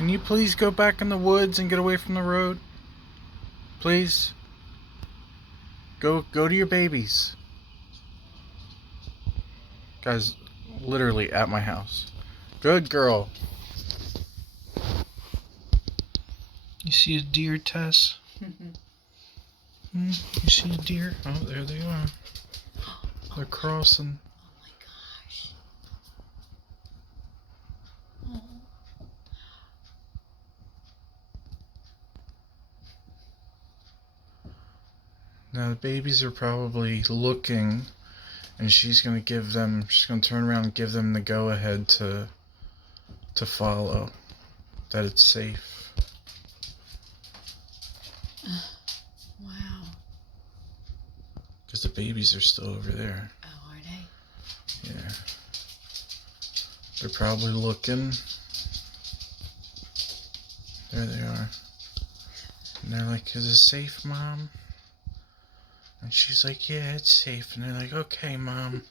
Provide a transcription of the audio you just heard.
Can you please go back in the woods and get away from the road? Please? Go to your babies. Guys, literally at my house. Good girl. You see a deer, Tess? You see a deer? Oh, there they are. They're crossing. Oh my gosh. Oh. Now the babies are probably looking, and she's gonna turn around and give them the go-ahead to follow. That it's safe. Wow. Because the babies are still over there. Oh, are they? Yeah. They're probably looking. There they are. And they're like, is it safe, Mom? And she's like, yeah, it's safe. And they're like, okay, Mom.